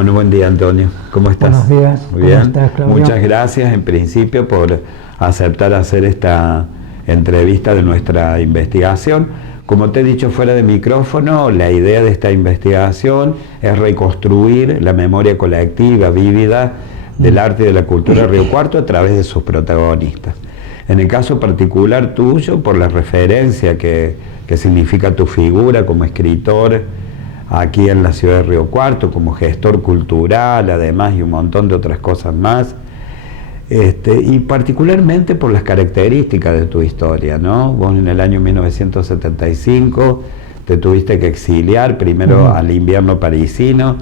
Bueno, buen día, Antonio. ¿Cómo estás? Buenos días. Muy bien. ¿Cómo estás, Claudio? Muchas gracias, en principio, por aceptar hacer esta entrevista de nuestra investigación. Como te he dicho fuera de micrófono, la idea de esta investigación es reconstruir la memoria colectiva, vívida, del arte y de la cultura de Río Cuarto a través de sus protagonistas. En el caso particular tuyo, por la referencia que significa tu figura como escritor aquí en la ciudad de Río Cuarto, como gestor cultural, además, y un montón de otras cosas más, y particularmente por las características de tu historia, ¿no? Vos en el año 1975 te tuviste que exiliar, primero al invierno parisino,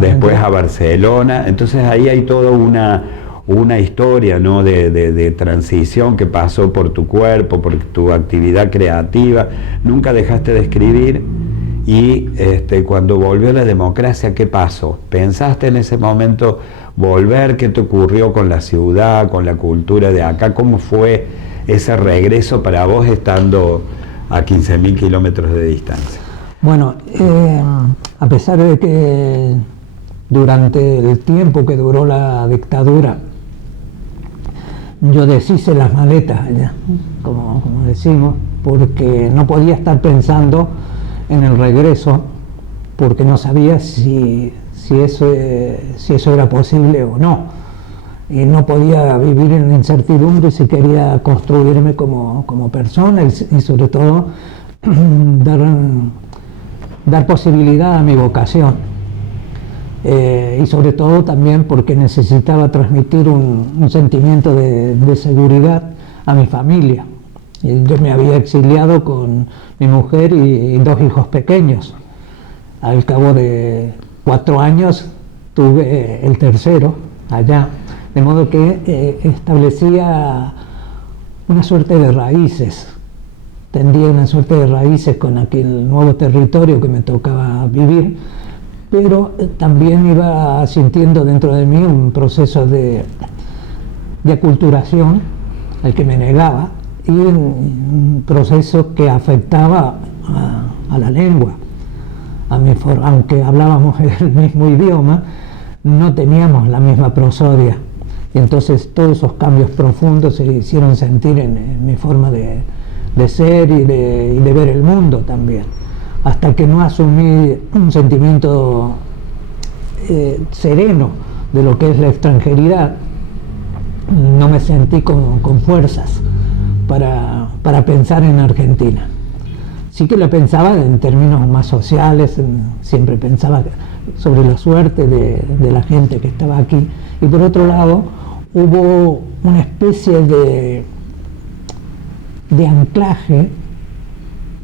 después a Barcelona, entonces ahí hay toda una historia, ¿no? de transición que pasó por tu cuerpo, por tu actividad creativa, nunca dejaste de escribir. Y cuando volvió la democracia, ¿qué pasó? ¿Pensaste en ese momento volver? ¿Qué te ocurrió con la ciudad, con la cultura de acá? ¿Cómo fue ese regreso para vos estando a 15.000 kilómetros de distancia? Bueno, a pesar de que durante el tiempo que duró la dictadura, yo deshice las maletas allá, como decimos, porque no podía estar pensando en el regreso, porque no sabía si eso era posible o no, y no podía vivir en la incertidumbre si quería construirme como persona y sobre todo dar posibilidad a mi vocación, y sobre todo también porque necesitaba transmitir un sentimiento de seguridad a mi familia. Yo me había exiliado con mi mujer y 2 hijos pequeños. Al cabo de 4 años tuve el tercero allá, de modo que establecía una suerte de raíces, tendía una suerte de raíces con aquel nuevo territorio que me tocaba vivir, pero también iba sintiendo dentro de mí un proceso de aculturación al que me negaba, y un proceso que afectaba a la lengua. Aunque hablábamos el mismo idioma, no teníamos la misma prosodia, y entonces todos esos cambios profundos se hicieron sentir en mi forma de ser y de ver el mundo también, hasta que no asumí un sentimiento sereno de lo que es la extranjeridad. No me sentí con fuerzas para pensar en Argentina. Sí que lo pensaba en términos más sociales, siempre pensaba sobre la suerte de la gente que estaba aquí, y por otro lado hubo una especie de anclaje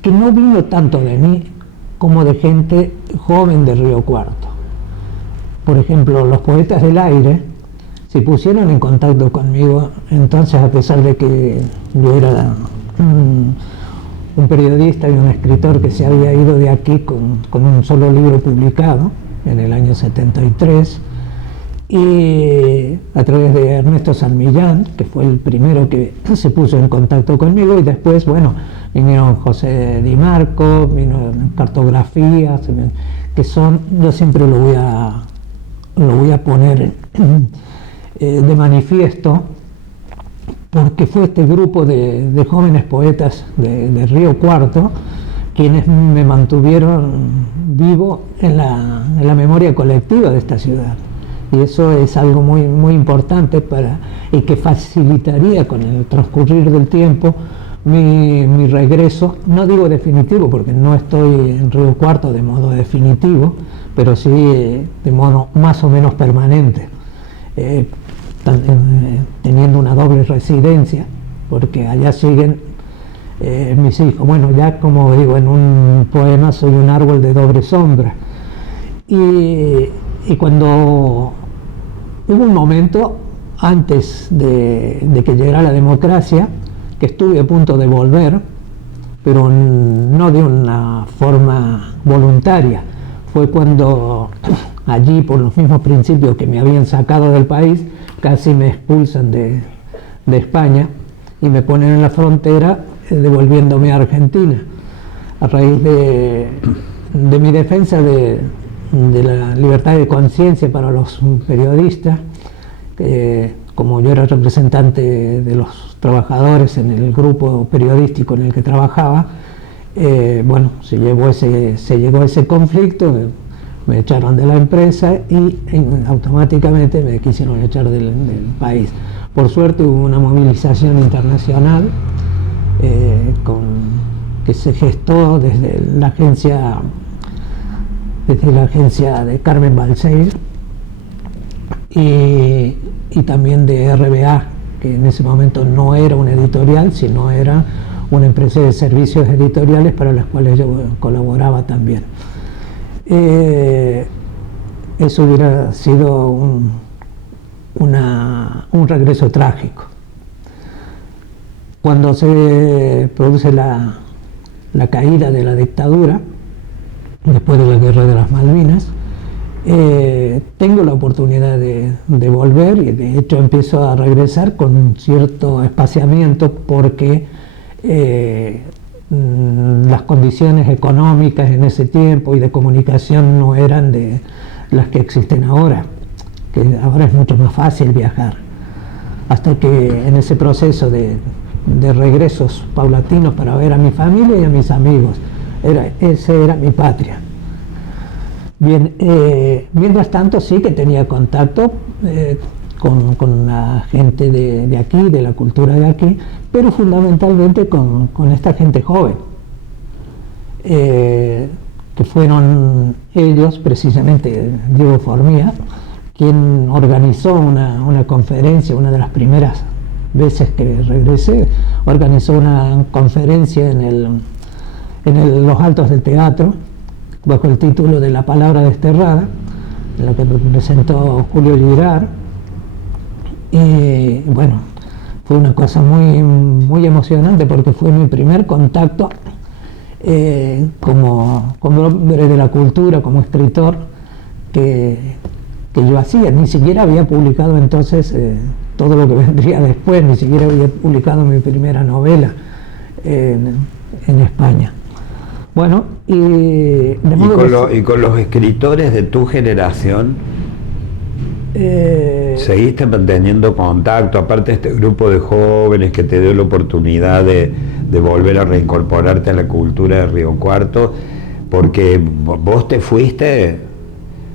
que no vino tanto de mí como de gente joven de Río Cuarto. Por ejemplo, los Poetas del Aire se pusieron en contacto conmigo. Entonces, a pesar de que yo era un periodista y un escritor que se había ido de aquí con un solo libro publicado en el año 73, y a través de Ernesto San Millán, que fue el primero que se puso en contacto conmigo, y después, bueno, vinieron José Di Marco, vino cartografías, que son, yo siempre lo voy a poner de manifiesto, porque fue este grupo de jóvenes poetas de Río Cuarto quienes me mantuvieron vivo en la memoria colectiva de esta ciudad, y eso es algo muy importante y que facilitaría con el transcurrir del tiempo mi regreso, no digo definitivo porque no estoy en Río Cuarto de modo definitivo, pero sí de modo más o menos permanente, teniendo una doble residencia, porque allá siguen mis hijos. Bueno, ya como digo en un poema, soy un árbol de doble sombra, y cuando hubo un momento antes de que llegara la democracia que estuve a punto de volver, pero no de una forma voluntaria. Fue cuando allí, por los mismos principios que me habían sacado del país, casi me expulsan de España y me ponen en la frontera, devolviéndome a Argentina, a raíz de mi defensa de de la libertad de conciencia para los periodistas. Como yo era representante de los trabajadores en el grupo periodístico en el que trabajaba, bueno, se llegó a ese conflicto, me echaron de la empresa y automáticamente me quisieron echar del país. Por suerte hubo una movilización internacional que se gestó desde la agencia de Carmen Balseir y también de RBA, que en ese momento no era una editorial, sino era una empresa de servicios editoriales para las cuales yo colaboraba también. Eso hubiera sido un regreso trágico. Cuando se produce la caída de la dictadura, después de la Guerra de las Malvinas, tengo la oportunidad de volver, y de hecho empiezo a regresar con un cierto espaciamiento porque las condiciones económicas en ese tiempo y de comunicación no eran de las que existen ahora, que ahora es mucho más fácil viajar. Hasta que en ese proceso de regresos paulatinos para ver a mi familia y a mis amigos, esa era mi patria. Bien, mientras tanto sí que tenía contacto con la gente de aquí, de la cultura de aquí, pero fundamentalmente con esta gente joven, que fueron ellos, precisamente Diego Formía, quien organizó una conferencia, una de las primeras veces que regresé, organizó una conferencia en los Altos del Teatro, bajo el título de La Palabra Desterrada, en la que presentó Julio Girard. Y bueno, fue una cosa muy, muy emocionante porque fue mi primer contacto como hombre de la cultura, como escritor, que yo hacía. Ni siquiera había publicado entonces todo lo que vendría después, ni siquiera había publicado mi primera novela en España. Bueno, y con los escritores de tu generación, ¿seguiste manteniendo contacto, aparte de este grupo de jóvenes que te dio la oportunidad de volver a reincorporarte a la cultura de Río Cuarto? Porque vos te fuiste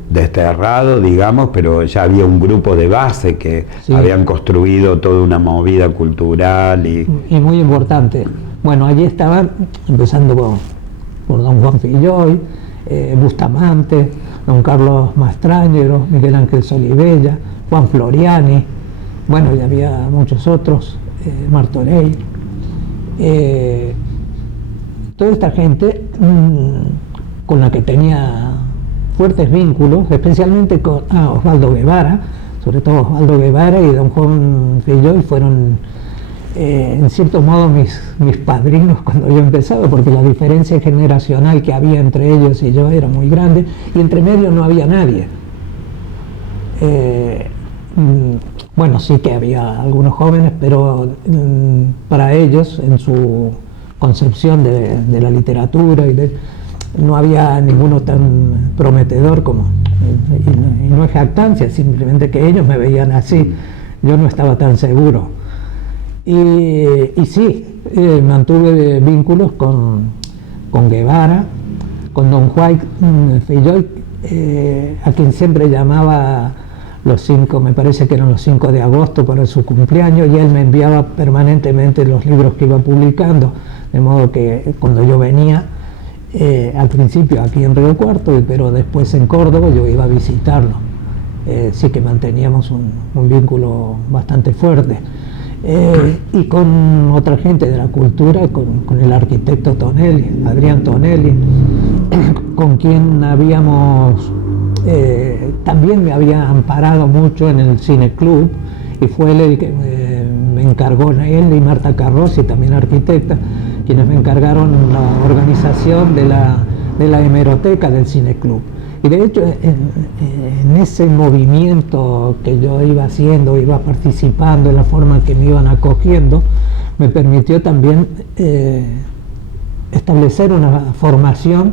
desterrado, digamos, pero ya había un grupo de base que sí habían construido toda una movida cultural y muy importante. Bueno, allí estaban, empezando por don Juan Filloy, Bustamante, don Carlos Mastrañero, Miguel Ángel Solivella, Juan Floriani, bueno, y había muchos otros, Martorell, toda esta gente con la que tenía fuertes vínculos, especialmente con Osvaldo Guevara, sobre todo Osvaldo Guevara y don Juan Filloy fueron en cierto modo mis padrinos cuando yo empezaba, porque la diferencia generacional que había entre ellos y yo era muy grande, y entre medio no había nadie. Bueno, sí que había algunos jóvenes, pero para ellos, en su concepción de la literatura, no había ninguno tan prometedor como, y no es jactancia, simplemente que ellos me veían así, yo no estaba tan seguro. Y sí, mantuve vínculos con Guevara, con don Juan Filloy, a quien siempre llamaba los 5, me parece que eran los 5 de agosto para su cumpleaños, y él me enviaba permanentemente los libros que iba publicando, de modo que cuando yo venía, al principio aquí en Río Cuarto, pero después en Córdoba, yo iba a visitarlo. Sí que manteníamos un vínculo bastante fuerte. Y con otra gente de la cultura, con el arquitecto Tonelli, Adrián Tonelli, con quien habíamos, también me había amparado mucho en el Cine Club, y fue él el que me encargó, él y Marta Carrozzi, también arquitecta, quienes me encargaron la organización de la hemeroteca del Cine Club. Y de hecho, en ese movimiento que yo iba haciendo, iba participando, en la forma que me iban acogiendo, me permitió también establecer una formación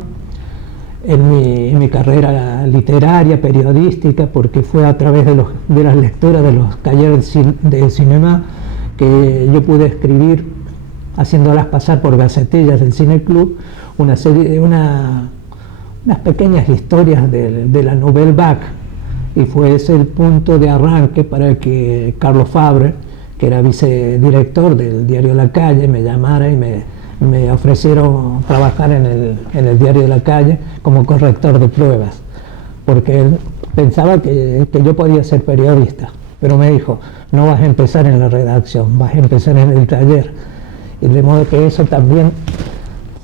en mi carrera literaria, periodística, porque fue a través de las lecturas de los talleres del cinema que yo pude escribir, haciéndolas pasar por gacetillas del Cine Club, unas pequeñas historias de la Nouvelle Vague, y fue ese el punto de arranque para que Carlos Fabre, que era vicedirector del diario La Calle, me llamara y me ofrecieron trabajar en el diario de La Calle como corrector de pruebas, porque él pensaba que yo podía ser periodista, pero me dijo, no vas a empezar en la redacción, vas a empezar en el taller, y de modo que eso también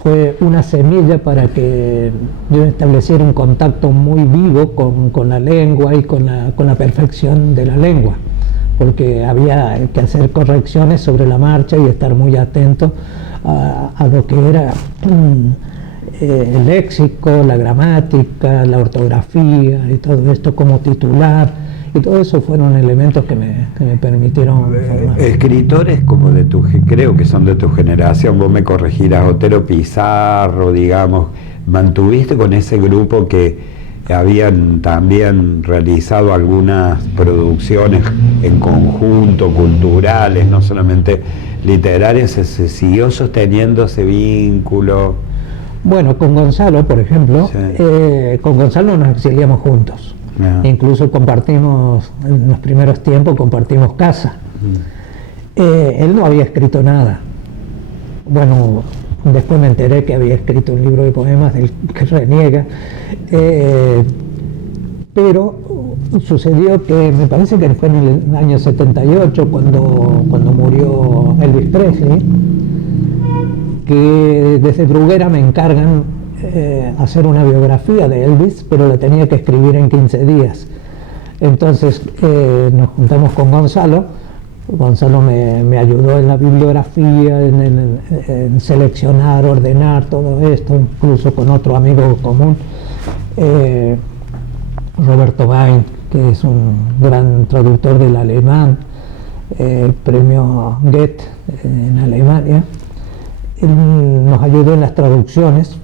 fue una semilla para que yo estableciera un contacto muy vivo con la lengua y con la perfección de la lengua, porque había que hacer correcciones sobre la marcha y estar muy atento a lo que era el léxico, la gramática, la ortografía y todo esto como titular, y todo eso fueron elementos que me permitieron formar. Escritores como creo que son de tu generación, vos me corregirás, Otero Pizarro, digamos, mantuviste con ese grupo que habían también realizado algunas producciones en conjunto, culturales, no solamente literarias, se siguió sosteniendo ese vínculo. Bueno, con Gonzalo, por ejemplo, sí. Con Gonzalo nos exiliamos juntos. Incluso compartimos, en los primeros tiempos compartimos casa. Él no había escrito nada. Bueno, después me enteré que había escrito un libro de poemas del que reniega, pero sucedió que me parece que fue en el año 78 cuando murió Elvis Presley, que desde Bruguera me encargan hacer una biografía de Elvis, pero la tenía que escribir en 15 días. Entonces nos juntamos con Gonzalo. Gonzalo me ayudó en la bibliografía, en seleccionar, ordenar todo esto, incluso con otro amigo común, Roberto Wein, que es un gran traductor del alemán, premio Goethe en Alemania. Él nos ayudó en las traducciones.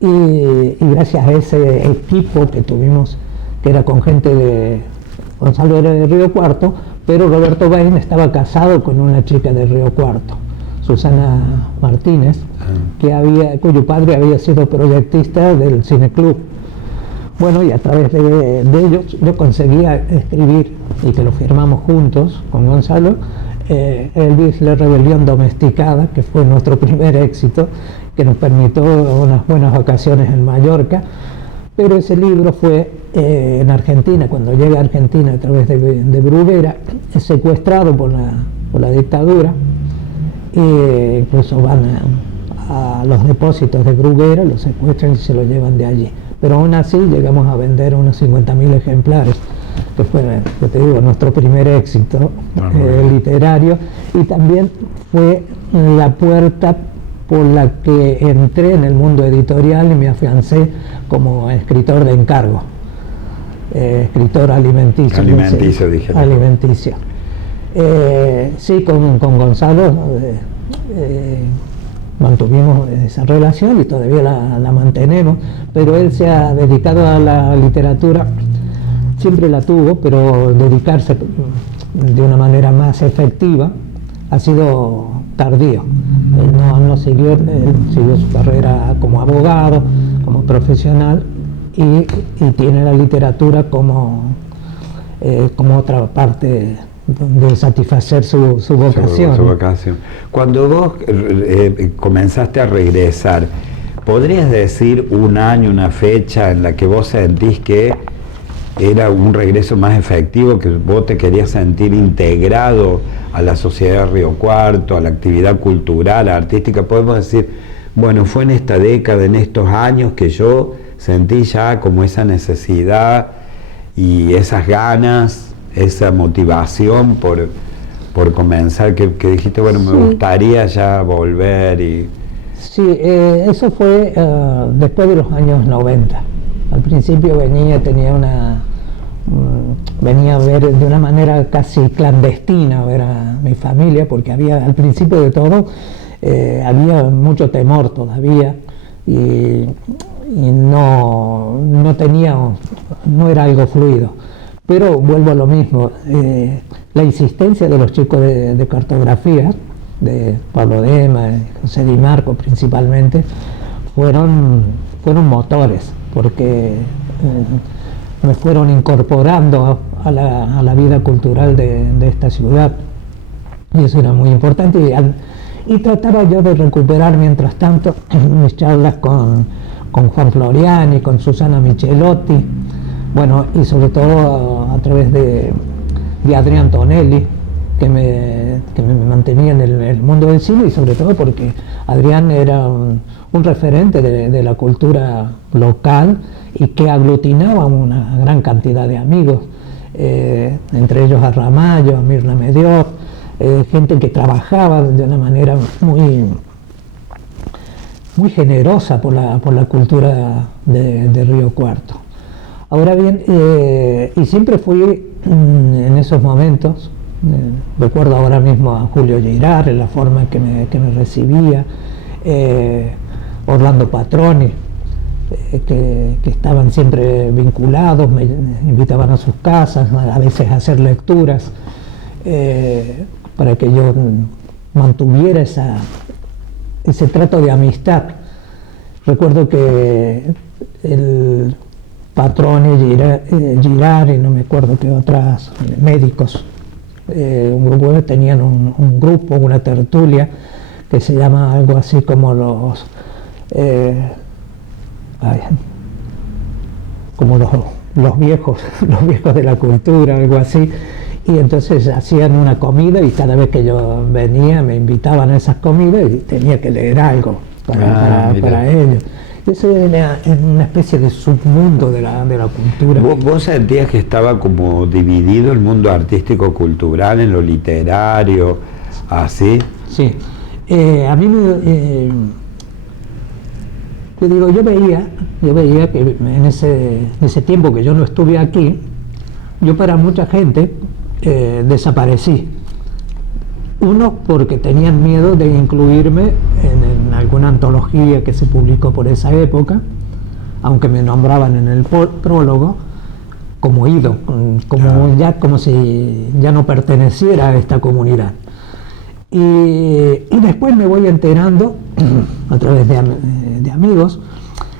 Y gracias a ese equipo que tuvimos, que era con gente de... Gonzalo era de Río Cuarto, pero Roberto Wein estaba casado con una chica de Río Cuarto, Susana Martínez, cuyo padre había sido proyectista del Cine Club. Bueno, y a través de ellos yo conseguía escribir, y que lo firmamos juntos con Gonzalo, Elvis, la rebelión domesticada, que fue nuestro primer éxito, que nos permitió unas buenas vacaciones en Mallorca, pero ese libro fue en Argentina, cuando llega a Argentina a través de Bruguera, es secuestrado por la dictadura, e incluso van a los depósitos de Bruguera, lo secuestran y se lo llevan de allí. Pero aún así llegamos a vender unos 50.000 ejemplares, que fue, yo te digo, nuestro primer éxito literario, y también fue la puerta por la que entré en el mundo editorial y me afiancé como escritor de encargo, escritor alimenticio. Alimenticio, dije. Alimenticio. Sí, con Gonzalo mantuvimos esa relación y todavía la mantenemos, pero él se ha dedicado a la literatura, siempre la tuvo, pero dedicarse de una manera más efectiva ha sido tardío. Él no siguió, él siguió su carrera como abogado, como profesional, y tiene la literatura como otra parte de satisfacer su vocación. Su vocación. Cuando vos comenzaste a regresar, ¿podrías decir un año, una fecha en la que vos sentís que era un regreso más efectivo, que vos te querías sentir integrado a la sociedad de Río Cuarto, a la actividad cultural, artística? Podemos decir, bueno, fue en esta década, en estos años que yo sentí ya como esa necesidad y esas ganas, esa motivación por comenzar, que dijiste, bueno, me gustaría ya volver. Y sí, eso fue después de los años 90. Al principio venía a ver de una manera casi clandestina a ver a mi familia, porque había, al principio de todo, había mucho temor todavía, y no era algo fluido. Pero vuelvo a lo mismo, la insistencia de los chicos de cartografía, de Pablo Dema, José Di Marco principalmente, fueron motores, porque me fueron incorporando a la vida cultural de esta ciudad, y eso era muy importante, y trataba yo de recuperar mientras tanto mis charlas con Juan Floriani, con Susana Michelotti, bueno, y sobre todo a través de Adrián Tonelli, que me mantenía en el mundo del cine, y sobre todo porque Adrián era un referente de la cultura local y que aglutinaba una gran cantidad de amigos, entre ellos a Ramallo, a Mirna Medior, gente que trabajaba de una manera muy generosa por la cultura de Río Cuarto. Ahora bien, y siempre fui en esos momentos, recuerdo ahora mismo a Julio Girard, en la forma en que me recibía, Orlando Patroni, que estaban siempre vinculados, me invitaban a sus casas, a veces a hacer lecturas, para que yo mantuviera ese trato de amistad. Recuerdo que el Patroni, Girard y no me acuerdo qué otras, médicos, un grupo, tenían un grupo, una tertulia que se llama algo así como los viejos de la cultura, algo así, y entonces hacían una comida y cada vez que yo venía me invitaban a esas comidas y tenía que leer algo para ellos. Eso era una especie de submundo de la cultura. ¿Vos sentías que estaba como dividido el mundo artístico-cultural en lo literario, así? Sí. A mí yo veía que en ese tiempo que yo no estuve aquí, yo para mucha gente desaparecí. Uno, porque tenían miedo de incluirme en alguna antología que se publicó por esa época, aunque me nombraban en el prólogo como ido, como si ya no perteneciera a esta comunidad. Y después me voy enterando, a través de amigos,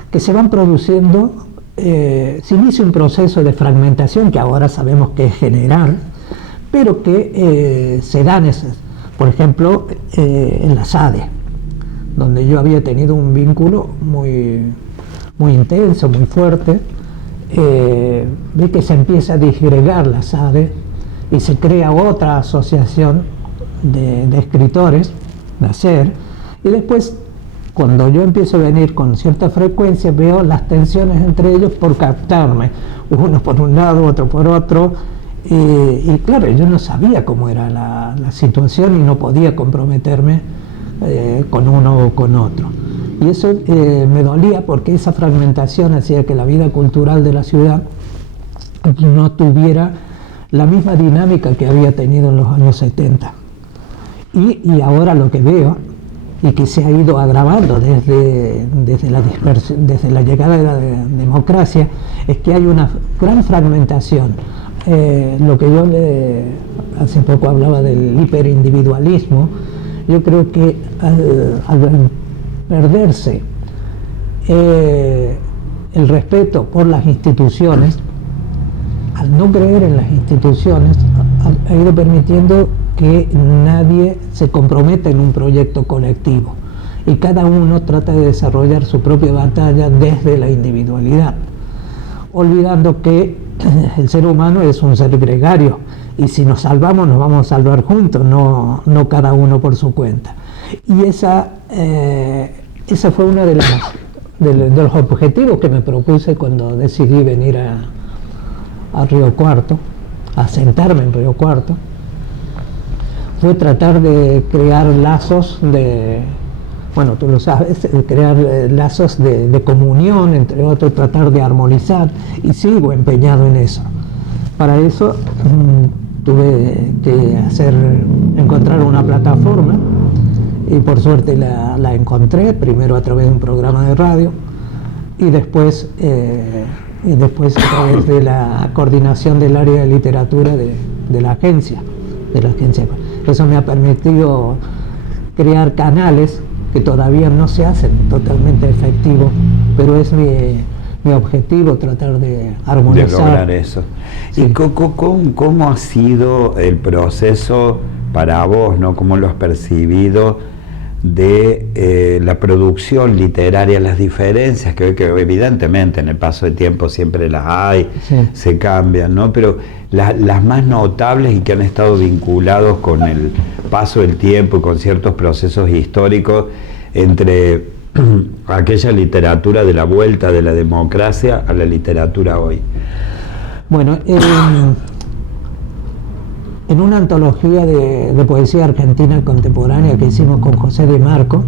que se van produciendo, se inicia un proceso de fragmentación que ahora sabemos que es general, pero que se dan por ejemplo, en la SADE, donde yo había tenido un vínculo muy intenso, muy fuerte, ve que se empieza a disgregar la SADE y se crea otra asociación de escritores, NACER, y después, cuando yo empiezo a venir con cierta frecuencia, veo las tensiones entre ellos por captarme, uno por un lado, otro por otro. Y claro, yo no sabía cómo era la situación y no podía comprometerme con uno o con otro. Y eso me dolía porque esa fragmentación hacía que la vida cultural de la ciudad no tuviera la misma dinámica que había tenido en los años 70. Y ahora lo que veo, y que se ha ido agravando desde la llegada de la democracia, es que hay una gran fragmentación. Lo que yo hace poco hablaba del hiperindividualismo, yo creo que al perderse el respeto por las instituciones, al no creer en las instituciones, ha ido permitiendo que nadie se comprometa en un proyecto colectivo y cada uno trata de desarrollar su propia batalla desde la individualidad, olvidando que el ser humano es un ser gregario y si nos salvamos nos vamos a salvar juntos, no cada uno por su cuenta. Y esa fue uno de los objetivos que me propuse cuando decidí venir a Río Cuarto, a sentarme en Río Cuarto. Fue tratar de crear lazos bueno, tú lo sabes, crear lazos de comunión, entre otros, tratar de armonizar, y sigo empeñado en eso. Para eso tuve que encontrar una plataforma, y por suerte la encontré, primero a través de un programa de radio, y después a través de la coordinación del área de literatura de la agencia. Eso me ha permitido crear canales que todavía no se hacen totalmente efectivos, pero es mi objetivo tratar de armonizar. De lograr eso. Sí. ¿Y cómo ha sido el proceso para vos, ¿no? ¿Cómo lo has percibido de la producción literaria, las diferencias que evidentemente en el paso del tiempo siempre las hay, sí, se cambian, ¿no? Pero las más notables y que han estado vinculados con el paso del tiempo y con ciertos procesos históricos entre aquella literatura de la vuelta de la democracia a la literatura hoy? Bueno, en una antología de poesía argentina contemporánea que hicimos con José de Marco,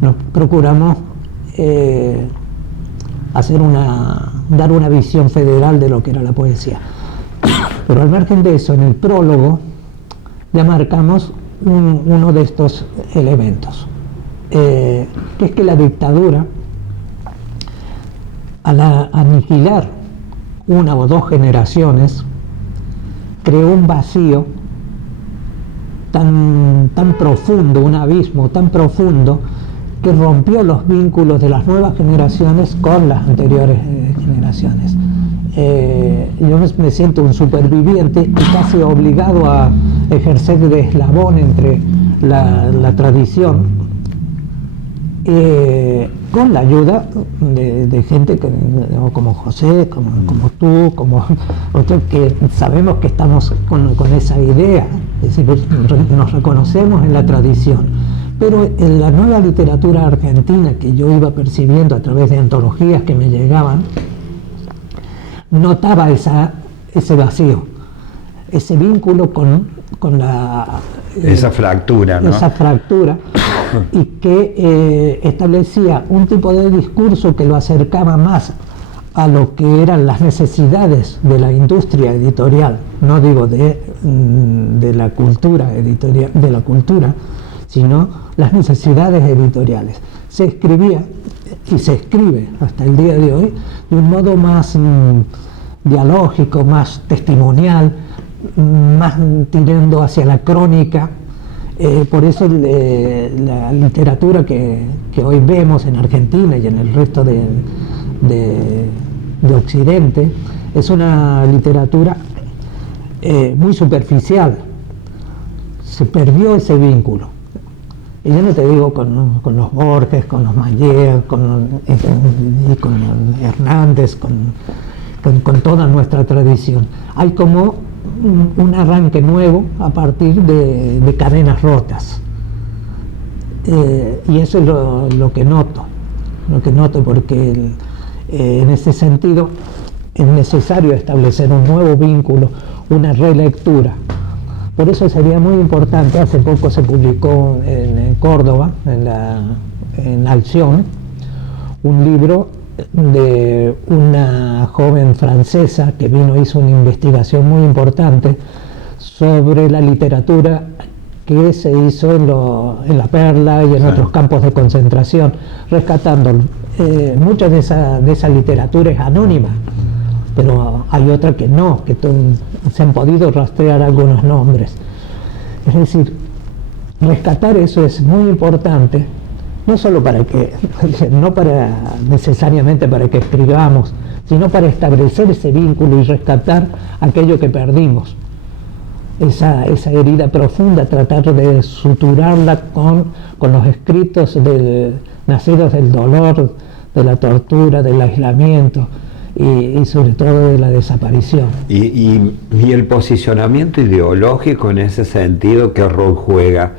nos procuramos dar una visión federal de lo que era la poesía. Pero al margen de eso, en el prólogo ya marcamos uno de estos elementos, que es que la dictadura, al aniquilar una o dos generaciones, creó un vacío tan profundo, un abismo tan profundo, que rompió los vínculos de las nuevas generaciones con las anteriores generaciones. Yo me siento un superviviente y casi obligado a ejercer de eslabón entre la tradición, con la ayuda de gente como José, como tú, como otros, que sabemos que estamos con esa idea, es decir, nos reconocemos en la tradición. Pero en la nueva literatura argentina que yo iba percibiendo a través de antologías que me llegaban, notaba ese vacío, ese vínculo con esa fractura, ¿no? Esa fractura, y que establecía un tipo de discurso que lo acercaba más a lo que eran las necesidades de la industria editorial, no digo de la cultura editorial, de la cultura, sino las necesidades editoriales. Se escribía y se escribe hasta el día de hoy de un modo más dialógico, más testimonial, más tirando hacia la crónica. Por eso la literatura que hoy vemos en Argentina y en el resto de Occidente es una literatura muy superficial. Se perdió ese vínculo. Y yo no te digo con los Borges, con los Mayer, con Hernández, con toda nuestra tradición. Hay como un arranque nuevo a partir de cadenas rotas. Y eso es lo que noto porque en ese sentido es necesario establecer un nuevo vínculo, una relectura. Por eso sería muy importante, hace poco se publicó en Córdoba, en Alción, un libro de una joven francesa que hizo una investigación muy importante sobre la literatura que se hizo en La Perla y en otros campos de concentración, rescatando mucha de esa literatura es anónima, pero hay otra que no, que se han podido rastrear algunos nombres. Es decir, rescatar eso es muy importante, no solo necesariamente para que escribamos, sino para establecer ese vínculo y rescatar aquello que perdimos. Esa herida profunda, tratar de suturarla con los escritos nacidos del dolor, de la tortura, del aislamiento y sobre todo de la desaparición. Y el posicionamiento ideológico en ese sentido, ¿qué rol juega?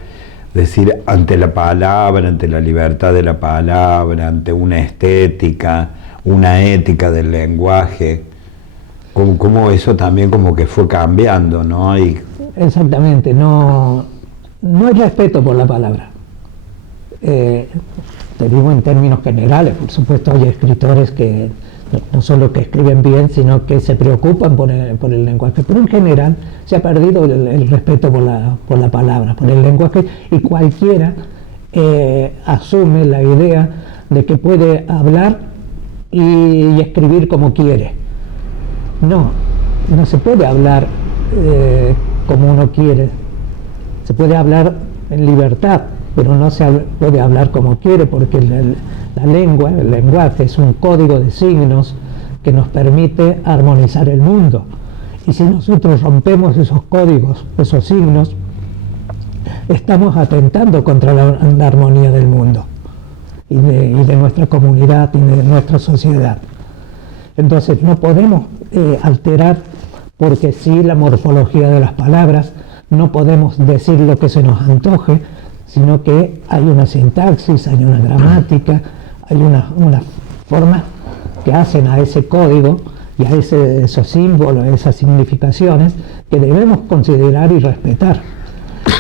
Es decir, ante la palabra, ante la libertad de la palabra, ante una estética, una ética del lenguaje, como eso también como que fue cambiando, ¿no? Exactamente, no hay respeto por la palabra. Te digo en términos generales, por supuesto hay escritores que no solo que escriben bien, sino que se preocupan por el lenguaje, pero en general se ha perdido el respeto por la palabra, por el lenguaje, y cualquiera asume la idea de que puede hablar y escribir como quiere. No se puede hablar como uno quiere. Se puede hablar en libertad, pero no se puede hablar como quiere, porque la lengua, el lenguaje es un código de signos que nos permite armonizar el mundo. Y si nosotros rompemos esos códigos, esos signos, estamos atentando contra la armonía del mundo y de nuestra comunidad y de nuestra sociedad. Entonces no podemos alterar porque sí la morfología de las palabras, no podemos decir lo que se nos antoje, sino que hay una sintaxis, hay una gramática, hay unas formas que hacen a ese código y a esos símbolos, a esas significaciones que debemos considerar y respetar.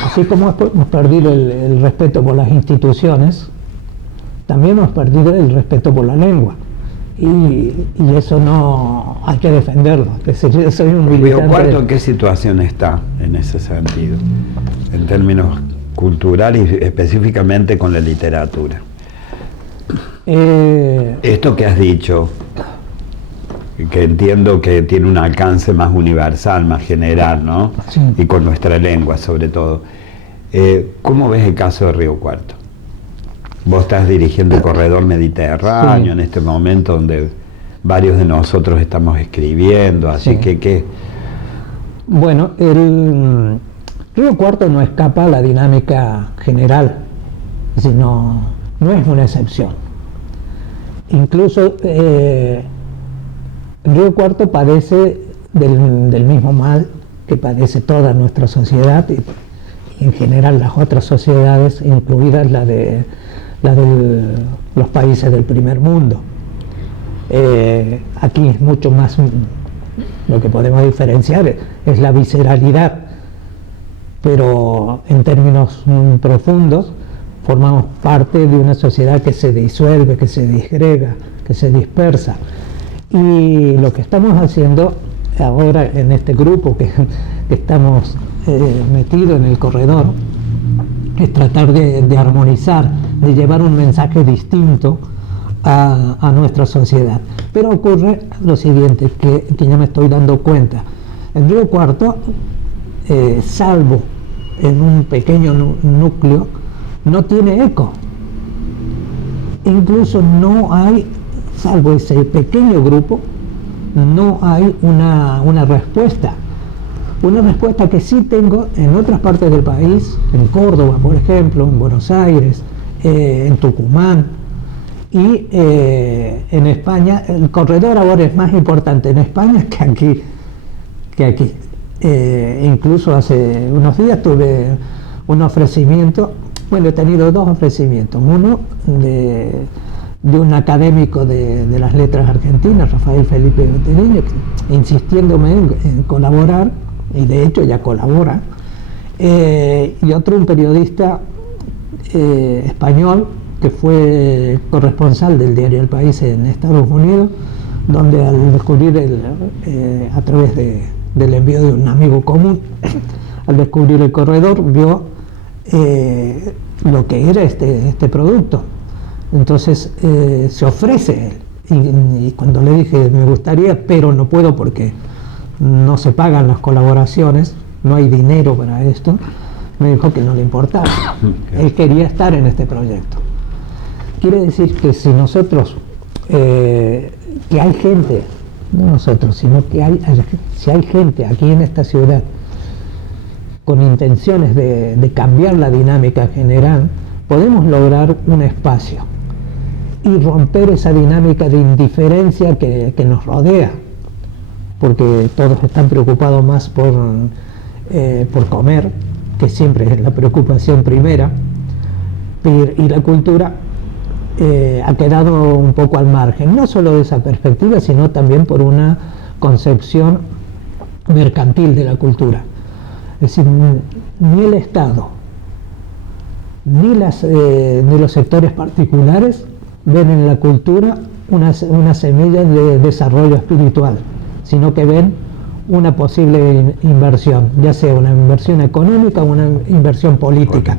Así como hemos perdido el respeto por las instituciones, también hemos perdido el respeto por la lengua. Y eso no hay que defenderlo. Es decir, yo soy un militante. Río Cuarto, ¿en qué situación está en ese sentido? En términos culturales y específicamente con la literatura. Esto que has dicho, que entiendo que tiene un alcance más universal, más general, ¿no? Sí. Y con nuestra lengua sobre todo. ¿Cómo ves el caso de Río Cuarto? Vos estás dirigiendo el Corredor Mediterráneo, sí, en este momento donde varios de nosotros estamos escribiendo, así, sí, que... Bueno, el Río Cuarto no escapa a la dinámica general, sino no es una excepción. Incluso Río Cuarto padece del mismo mal que padece toda nuestra sociedad y en general las otras sociedades, incluidas la de los países del primer mundo. Aquí es mucho más, lo que podemos diferenciar es la visceralidad, pero en términos profundos formamos parte de una sociedad que se disuelve, que se disgrega, que se dispersa. Y lo que estamos haciendo ahora en este grupo que estamos metidos en el corredor es tratar de armonizar, de llevar un mensaje distinto a nuestra sociedad. Pero ocurre lo siguiente, que ya me estoy dando cuenta. El Río Cuarto, salvo en un pequeño núcleo, no tiene eco. Incluso no hay, salvo ese pequeño grupo, no hay una respuesta. Una respuesta que sí tengo en otras partes del país, en Córdoba, por ejemplo, en Buenos Aires, en Tucumán y en España. El corredor ahora es más importante en España que aquí. Incluso hace unos días tuve un ofrecimiento, bueno, he tenido dos ofrecimientos, uno de un académico de las letras argentinas, Rafael Felipe Bettelini, insistiéndome en colaborar, y de hecho ya colabora, y otro, un periodista español que fue corresponsal del diario El País en Estados Unidos, donde al descubrir a través del envío de un amigo común, al descubrir el corredor, vio lo que era este producto. Entonces se ofrece él, y cuando le dije me gustaría, pero no puedo porque no se pagan las colaboraciones, no hay dinero para esto, me dijo que no le importaba. Él quería estar en este proyecto. Quiere decir que si nosotros, que hay gente, no nosotros, sino que si hay gente aquí en esta ciudad con intenciones de cambiar la dinámica general, podemos lograr un espacio y romper esa dinámica de indiferencia que nos rodea, porque todos están preocupados más por comer, que siempre es la preocupación primera, y la cultura ha quedado un poco al margen, no solo de esa perspectiva, sino también por una concepción mercantil de la cultura. Es decir, ni el Estado, ni los sectores particulares ven en la cultura una semilla de desarrollo espiritual, sino que ven una posible inversión, ya sea una inversión económica o una inversión política,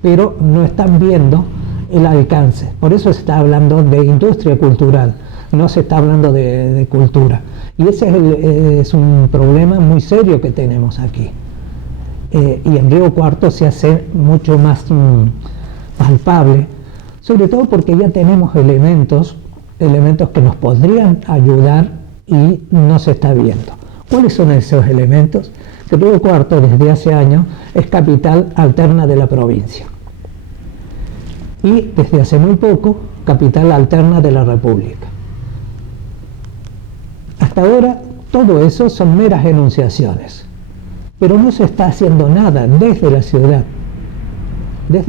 pero no están viendo el alcance. Por eso se está hablando de industria cultural, no se está hablando de cultura. Y ese es un problema muy serio que tenemos aquí. Y en Río Cuarto se hace mucho más palpable, sobre todo porque ya tenemos elementos que nos podrían ayudar y no se está viendo. ¿Cuáles son esos elementos? Que Río Cuarto desde hace años es capital alterna de la provincia y desde hace muy poco capital alterna de la República. Hasta ahora todo eso son meras enunciaciones, pero no se está haciendo nada desde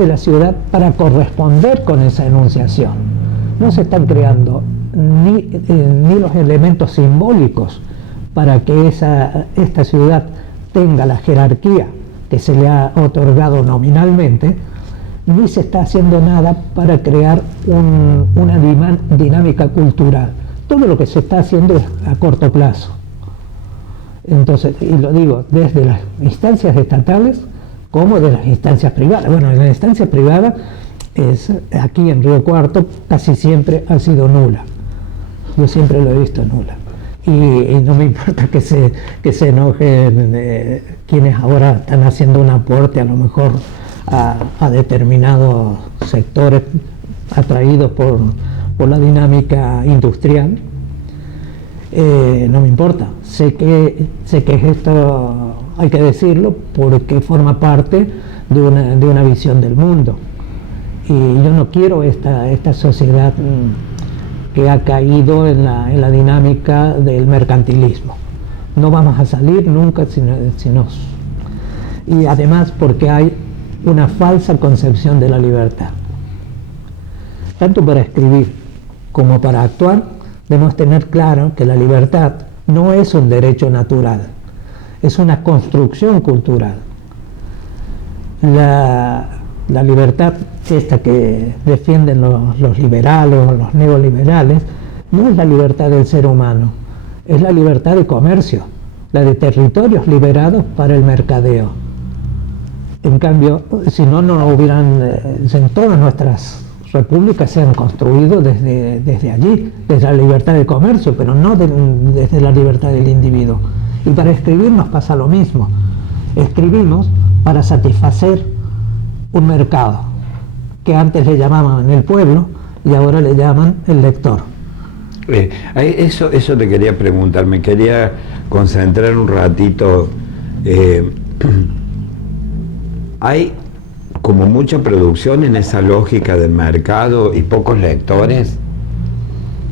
la ciudad para corresponder con esa enunciación. No se están creando ni los elementos simbólicos para que esta ciudad tenga la jerarquía que se le ha otorgado nominalmente, ni se está haciendo nada para crear una dinámica cultural. Todo lo que se está haciendo es a corto plazo. Entonces, y lo digo, desde las instancias estatales como de las instancias privadas. Bueno, en las instancias privadas, aquí en Río Cuarto, casi siempre ha sido nula. Yo siempre lo he visto nula. Y no me importa que se enojen quienes ahora están haciendo un aporte a lo mejor a determinados sectores atraídos por la dinámica industrial. No me importa, sé que esto hay que decirlo porque forma parte de una visión del mundo, y yo no quiero esta sociedad que ha caído en la dinámica del mercantilismo. No vamos a salir nunca y además porque hay una falsa concepción de la libertad. Tanto para escribir como para actuar debemos tener claro que la libertad no es un derecho natural, es una construcción cultural. La libertad esta que defienden los liberales o los neoliberales no es la libertad del ser humano, es la libertad de comercio, la de territorios liberados para el mercadeo. En cambio, si no hubieran, en todas nuestras repúblicas se han construido desde allí, desde la libertad de comercio, pero no desde la libertad del individuo. Y para escribir nos pasa lo mismo. Escribimos para satisfacer un mercado, que antes le llamaban el pueblo y ahora le llaman el lector. Eso te quería preguntar, me quería concentrar un ratito. Hay como mucha producción en esa lógica del mercado y pocos lectores,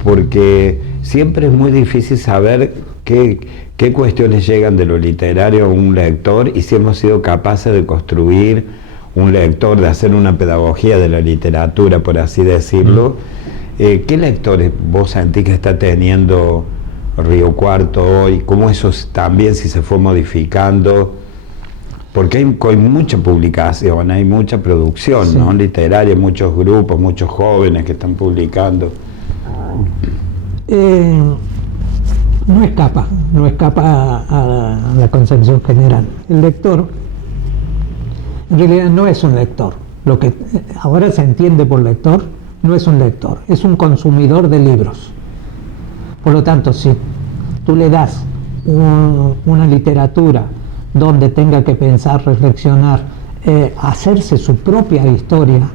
porque siempre es muy difícil saber qué cuestiones llegan de lo literario a un lector y si hemos sido capaces de construir un lector, de hacer una pedagogía de la literatura, por así decirlo. ¿Qué lectores vos sentís que está teniendo Río Cuarto hoy? ¿Cómo eso también si se fue modificando? Porque hay mucha publicación, hay mucha producción, sí, ¿no? Literaria, muchos grupos, muchos jóvenes que están publicando. No escapa a la concepción general. El lector en realidad no es un lector. Lo que ahora se entiende por lector no es un lector, es un consumidor de libros. Por lo tanto, si tú le das una literatura donde tenga que pensar, reflexionar, hacerse su propia historia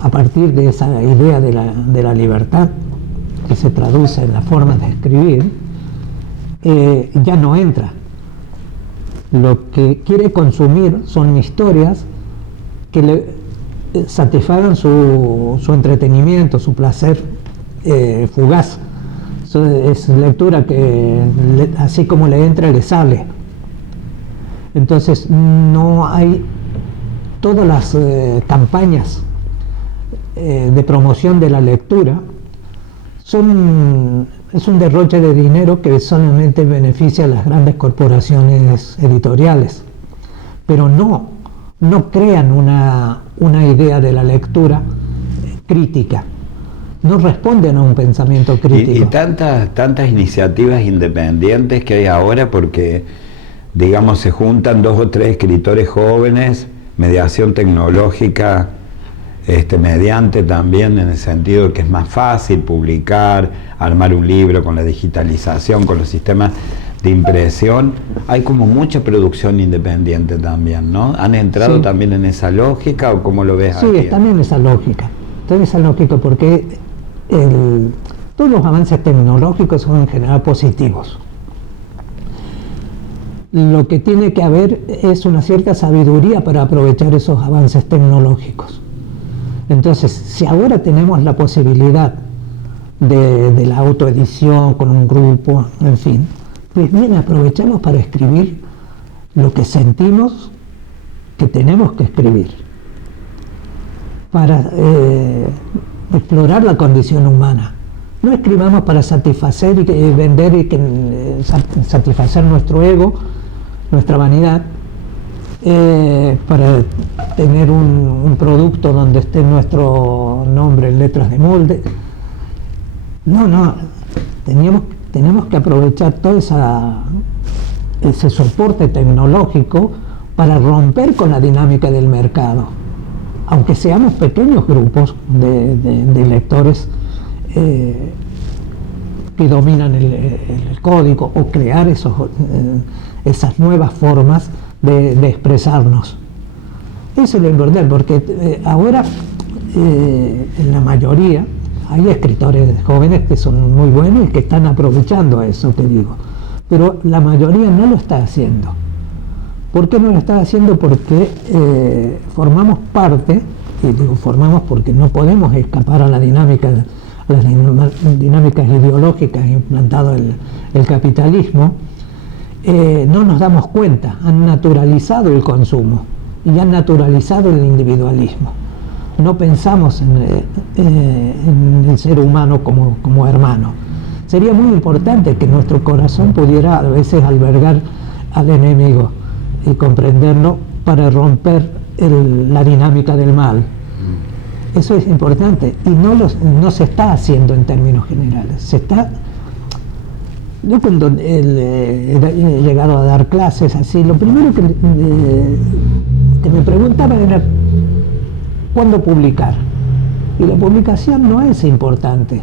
a partir de esa idea de la libertad que se traduce en la forma de escribir, ya no entra. Lo que quiere consumir son historias que le satisfagan su entretenimiento, su placer fugaz. Es lectura que así como le entra, le sale. Entonces no hay todas las campañas de promoción de la lectura, es un derroche de dinero que solamente beneficia a las grandes corporaciones editoriales, pero no crean una idea de la lectura crítica, no responden a un pensamiento crítico. Y tantas iniciativas independientes que hay ahora, porque digamos se juntan 2 o 3 escritores jóvenes, mediación tecnológica mediante también en el sentido de que es más fácil publicar, armar un libro con la digitalización, con los sistemas de impresión. Hay como mucha producción independiente también, ¿no? ¿Han entrado también en esa lógica o cómo lo ves aquí? Sí, están en esa lógica. Está en esa lógica porque todos los avances tecnológicos son en general positivos. Lo que tiene que haber es una cierta sabiduría para aprovechar esos avances tecnológicos. Entonces, si ahora tenemos la posibilidad de la autoedición con un grupo, en fin, pues bien, aprovechamos para escribir lo que sentimos que tenemos que escribir, para explorar la condición humana. No escribamos para satisfacer y vender y satisfacer nuestro ego, nuestra vanidad, para tener un producto donde esté nuestro nombre en letras de molde. No, tenemos que aprovechar todo ese soporte tecnológico para romper con la dinámica del mercado, aunque seamos pequeños grupos de lectores que dominan el código, o crear esas nuevas formas de expresarnos. Eso es lo importante, porque ahora en la mayoría hay escritores jóvenes que son muy buenos y que están aprovechando eso que digo, pero la mayoría no lo está haciendo. ¿Por qué no lo está haciendo? Porque formamos parte, y digo formamos porque no podemos escapar a la dinámica, a las dinámicas ideológicas implantadas el capitalismo. No nos damos cuenta, han naturalizado el consumo y han naturalizado el individualismo. No pensamos en el ser humano como hermano. Sería muy importante que nuestro corazón pudiera a veces albergar al enemigo y comprenderlo para romper la dinámica del mal. Eso es importante y no se está haciendo en términos generales. Yo cuando he llegado a dar clases así, lo primero que me preguntaban era ¿cuándo publicar? Y la publicación no es importante.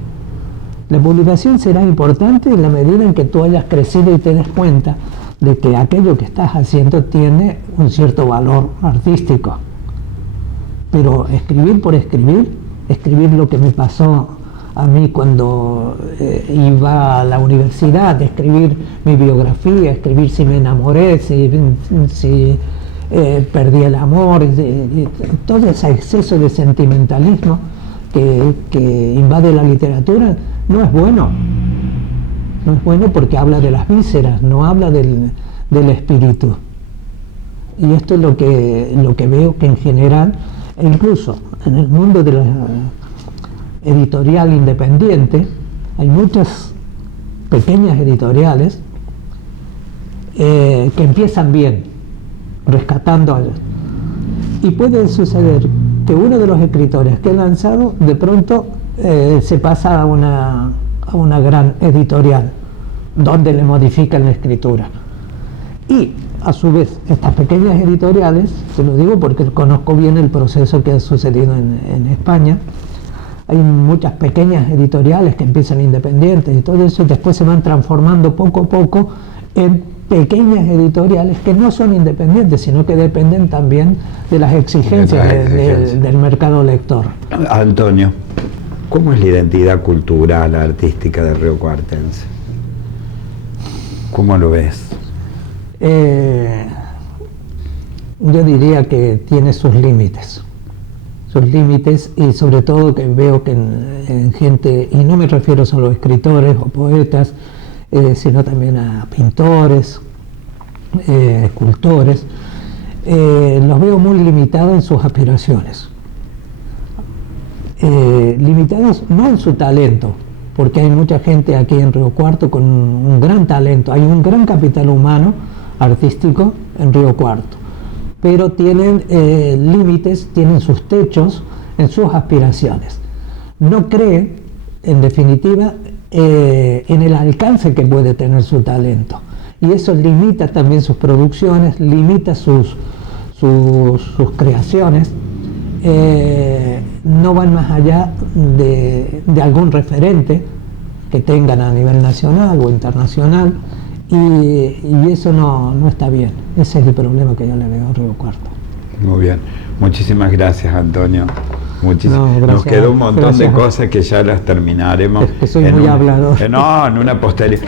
La publicación será importante en la medida en que tú hayas crecido y te des cuenta de que aquello que estás haciendo tiene un cierto valor artístico. Pero escribir por escribir lo que me pasó a mí cuando iba a la universidad, escribir mi biografía, escribir si me enamoré, si perdí el amor, todo ese exceso de sentimentalismo que invade la literatura no es bueno. No es bueno porque habla de las vísceras, no habla del espíritu. Y esto es lo que veo que en general, e incluso en el mundo de la editorial independiente, hay muchas pequeñas editoriales que empiezan bien, rescatando algo. Y puede suceder que uno de los escritores que he lanzado de pronto se pasa a una gran editorial donde le modifican la escritura. Y a su vez estas pequeñas editoriales, te lo digo porque conozco bien el proceso que ha sucedido en España, hay muchas pequeñas editoriales que empiezan independientes y todo eso, y después se van transformando poco a poco en pequeñas editoriales que no son independientes, sino que dependen también de las exigencias del mercado lector. Antonio, ¿cómo es la identidad cultural, artística de Río Cuartense? ¿Cómo lo ves? Yo diría que tiene sus límites y sobre todo que veo que en gente, y no me refiero solo a escritores o poetas, sino también a pintores, escultores, los veo muy limitados en sus aspiraciones. Limitados no en su talento, porque hay mucha gente aquí en Río Cuarto con un gran talento, hay un gran capital humano artístico en Río Cuarto, pero tienen límites, tienen sus techos en sus aspiraciones. No creen, en definitiva, en el alcance que puede tener su talento, y eso limita también sus producciones, limita sus creaciones, no van más allá de algún referente que tengan a nivel nacional o internacional, y eso no está bien. Ese es el problema que yo le veo a Río Cuarto. Muy bien, muchísimas gracias, Antonio. No, gracias, nos quedó un montón gracias. De cosas que ya las terminaremos. Es que soy muy hablador. En una posterior.